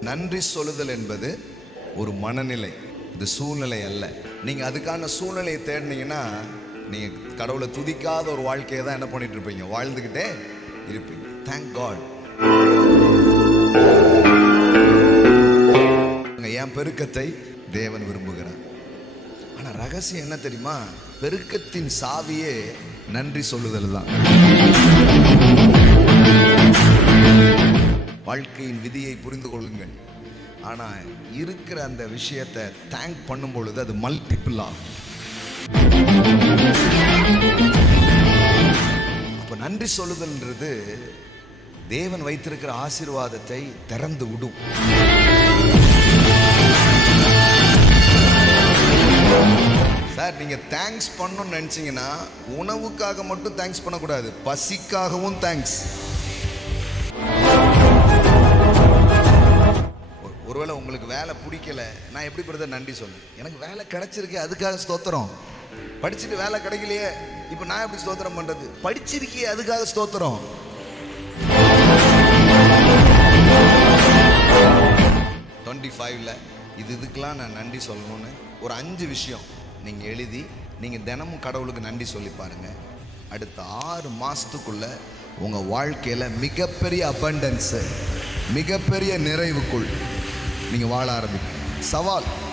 நன்றி சொல்லுதல் என்பது ஒரு மனநிலை. இது சூழ்நிலை அல்ல. நீங்கள் அதுக்கான சூழ்நிலையை தேடினீங்கன்னா நீங்கள் கடவுளை துதிக்காத ஒரு வாழ்க்கையை தான் என்ன பண்ணிட்டு இருப்பீங்க. வாழ்ந்துக்கிட்டே இருப்பீங்க தேங்க் காட் என் பெருக்கத்தை தேவன் விரும்புகிறார். ஆனால் ரகசியம் என்ன தெரியுமா? பெருக்கத்தின் சாவியே நன்றி சொல்லுதல் தான். வாழ்க்கையின் விதியை புரிந்து கொள்ளுங்கள். ஆனால் இருக்கிற அந்த விஷயத்தை தேங்க் பண்ணும் பொழுது அது மல்டிபிள் ஆகும். அப்போ நன்றி சொல்லுதல்ன்றது தேவன் வைத்திருக்கிற ஆசீர்வாதத்தை திறந்து விடும். சார் நீங்க தேங்க்ஸ் பண்ணணும்னு நினைச்சீங்கன்னா உணவுக்காக மட்டும் தேங்க்ஸ் பண்ணக்கூடாது. பசிக்காகவும் தேங்க்ஸ் பிடிக்கல. நான் எப்படி பிரதர் நன்றி சொன்னேன்? எனக்கு வேலை கிடைச்சிருக்கு அதுக்காக ஸ்தோத்திரம். படிச்சுட்டு வேலை கிடைக்கலையே இப்போ நான் எப்படி ஸ்தோத்திரம் பண்றது? படிச்சிருக்கே அதுக்காக ஸ்தோத்திரம். டுவெண்ட்டி ஃபைவ்ல இது இதுக்கெல்லாம் நான் நன்றி சொல்லணும்னு ஒரு அஞ்சு விஷயம் நீங்கள் எழுதி நீங்கள் தினமும் கடவுளுக்கு நன்றி சொல்லி பாருங்க. அடுத்த ஆறு மாதத்துக்குள்ள உங்கள் வாழ்க்கையில் மிகப்பெரிய அபண்டன்ஸு மிகப்பெரிய நிறைவுக்குள் நீங்கள் வாழ ஆரம்பிக்கும் சவால்.